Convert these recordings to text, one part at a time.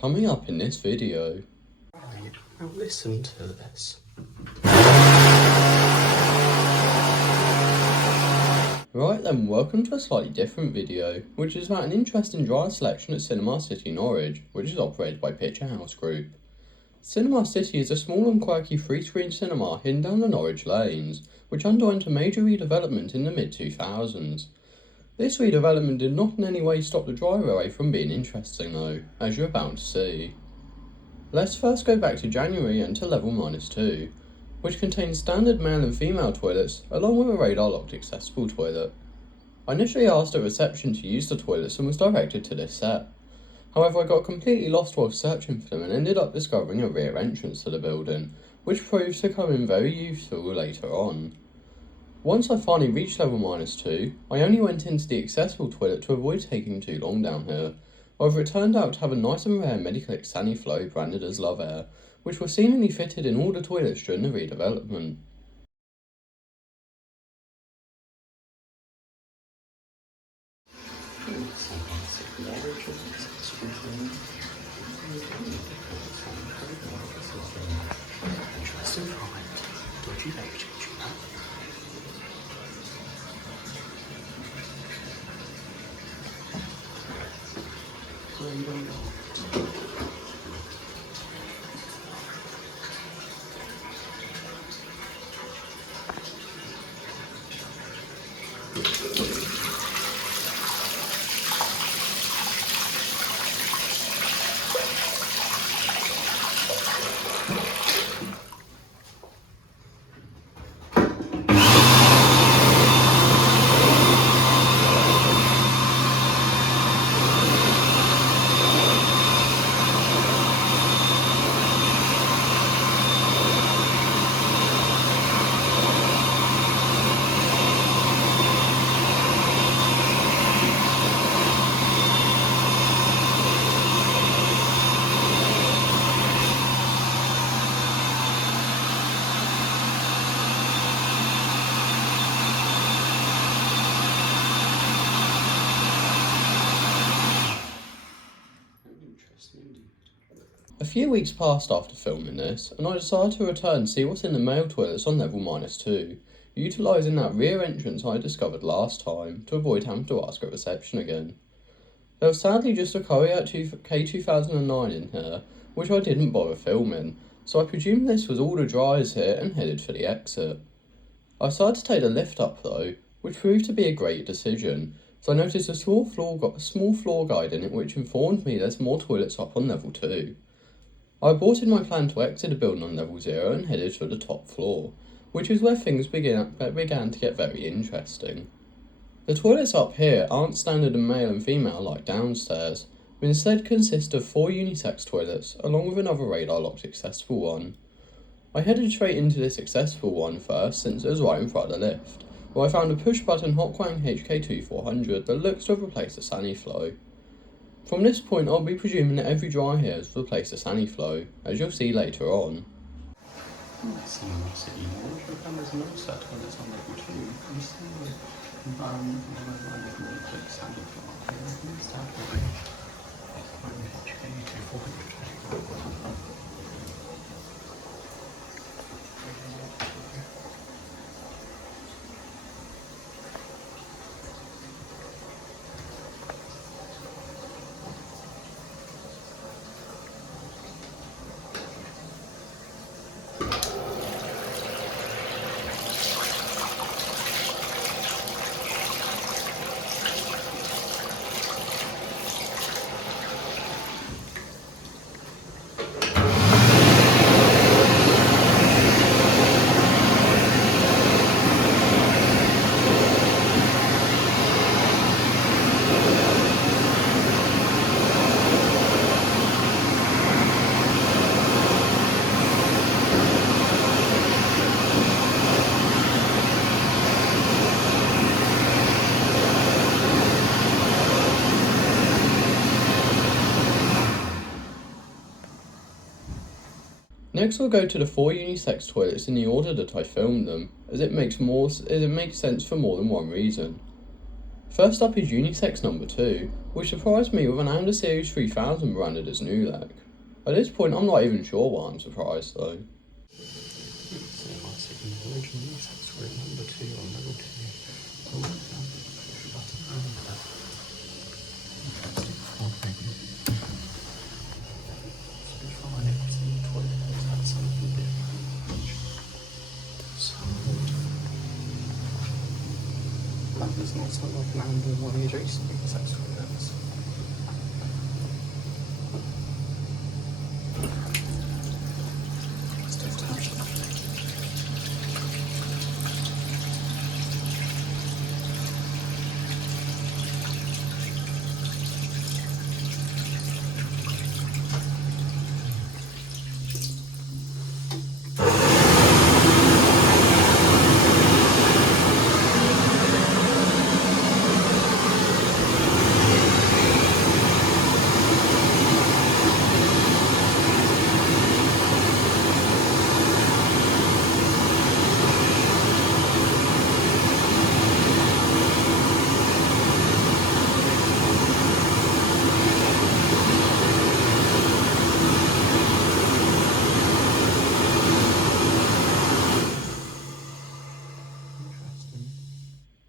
Coming up in this video. Right, now listen to this. Right then, welcome to a slightly different video, which is about an interesting drama selection at CinemaCity Norwich, which is operated by Picture House Group. CinemaCity is a small and quirky free-screen cinema hidden down the Norwich lanes, which underwent a major redevelopment in the mid-2000s. This redevelopment did not in any way stop the driveway from being interesting though, as you're about to see. Let's first go back to January and to level -2, which contains standard male and female toilets along with a radar-locked accessible toilet. I initially asked at reception to use the toilets and was directed to this set. However, I got completely lost while searching for them and ended up discovering a rear entrance to the building, which proved to come in very useful later on. Once I finally reached level -2, I only went into the accessible toilet to avoid taking too long down here. However, it turned out to have a nice and rare Mediclick Saniflow branded as Love Air, which was seemingly fitted in all the toilets during the redevelopment. A few weeks passed after filming this, and I decided to return and see what's in the male toilets on level -2, utilising that rear entrance I discovered last time to avoid having to ask at reception again. There was sadly just a Korea K2009 in here, which I didn't bother filming, so I presumed this was all the dryers here and headed for the exit. I decided to take the lift up though, which proved to be a great decision, so I noticed a small floor guide in it which informed me there's more toilets up on level 2. I aborted my plan to exit the building on level 0 and headed for the top floor, which is where things began to get very interesting. The toilets up here aren't standard and male and female like downstairs, but instead consist of 4 unisex toilets along with another radar-locked accessible one. I headed straight into this accessible one first since it was right in front of the lift, where I found a push-button Hotquang HK2400 that looks to have replaced the Saniflow. From this point, I'll be presuming that every dryer here has replaced the Saniflow, as you'll see later on. CinemaCity Norwich, and there's no set toilets on level 2. You see the environment with Mediclick Saniflow up here. Who's that one? HK2400. Next we'll go to the 4 unisex toilets in the order that I filmed them, as it makes sense for more than one reason. First up is unisex number 2, which surprised me with an Amber Series 3000 branded as new leg. At this point I'm not even sure why I'm surprised though. CinemaCity Norwich unisex toilet number 2 on level 2. Oh, push button and that. Interesting frog maybe. So far every single toilet has had something different. So that does not sound like an Amber one of the adjacent unisex toilets.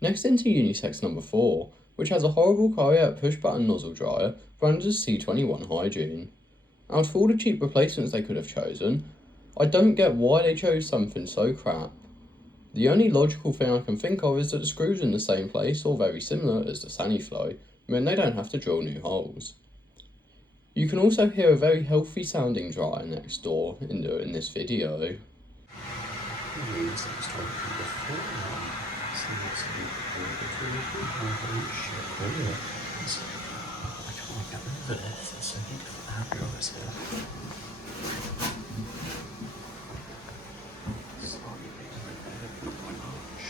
Next into unisex number 4, which has a horrible Cariat push button nozzle dryer branded as C21 Hygiene. Out of all the cheap replacements they could have chosen, I don't get why they chose something so crap. The only logical thing I can think of is that the screws in the same place or very similar as the Saniflow, mean they don't have to drill new holes. You can also hear a very healthy sounding dryer next door in this video. I can't get rid of this. There's so many different areas here. Slightly bigger than there, but not by much.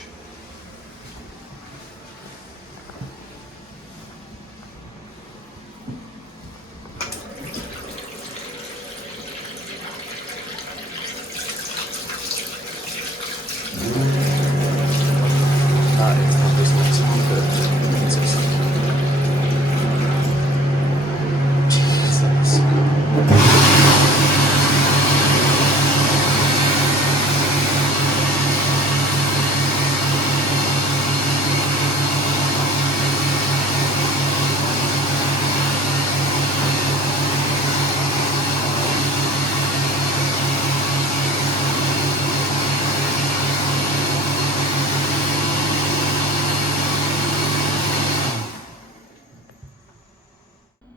That does not sound good. It's just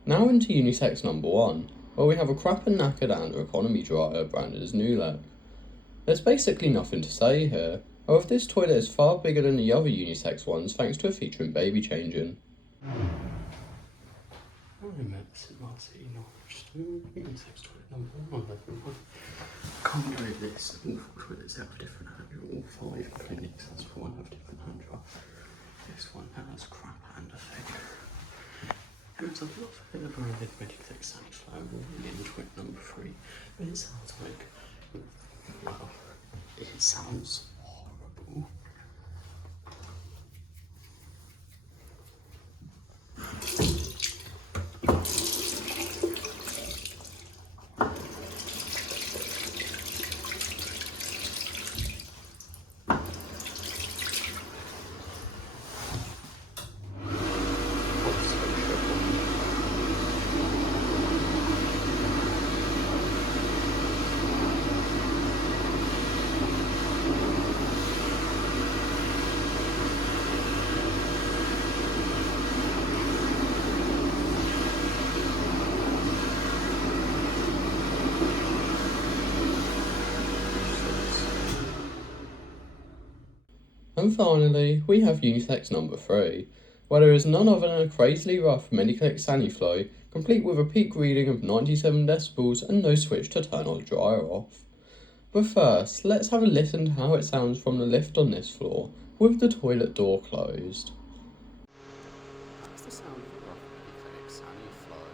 Now into unisex number 1, where we have a crap and knackered Ander economy dryer branded as Nulek. There's basically nothing to say here, however this toilet is far bigger than the other unisex ones thanks to a feature in baby changing. I'm at CinemaCity Norwich, unisex toilet number 1 level 1. Can't go with this. All 4 toilets have different hand, all 5 clinics, that's 4 have different hand dry. This one has crap hand effect. It's a lot further branded Meditech Saniflow in twin number 3, but it sounds like, well, it sounds horrible. And finally, we have unisex number 3, where there is none other than a crazily rough Mediclick Saniflow, complete with a peak reading of 97 decibels and no switch to turn the dryer off. But first, let's have a listen to how it sounds from the lift on this floor, with the toilet door closed. That's the sound of a rough Meditech Saniflow.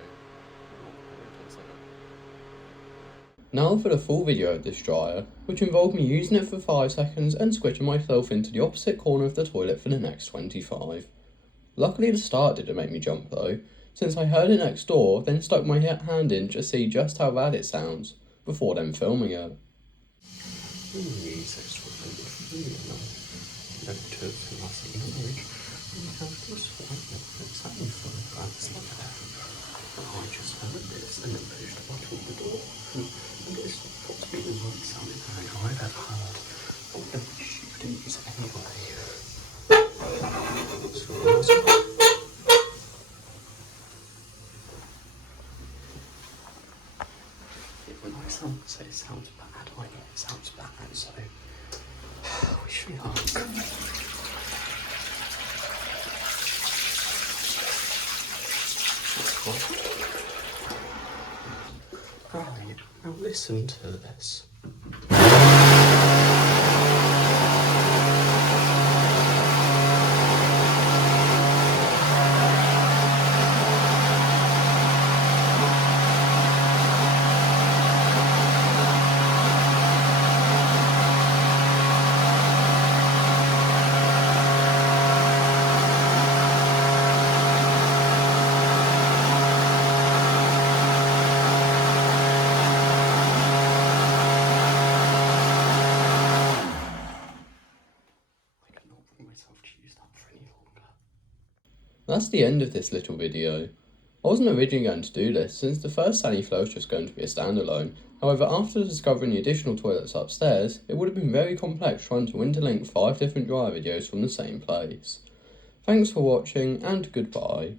Not good, is it? Now for the full video of this dryer, which involved me using it for 5 seconds and squishing myself into the opposite corner of the toilet for the next 25. Luckily the start didn't make me jump though, since I heard it next door, then stuck my hand in to see just how bad it sounds, before then filming it. CinemaCity Norwich. We have this white that's happening for the fans like that. I just heard this and then pushed the button on the door. And it's possibly the worst sounding thing I've ever heard. But don't be stupid and use it anyway. When I say it sounds bad, I know it sounds bad, so wish me luck. Right, now listen to this. That's the end of this little video. I wasn't originally going to do this, since the first Sunny Flow was just going to be a standalone. However, after discovering the additional toilets upstairs, it would have been very complex trying to interlink 5 different dryer videos from the same place. Thanks for watching, and goodbye.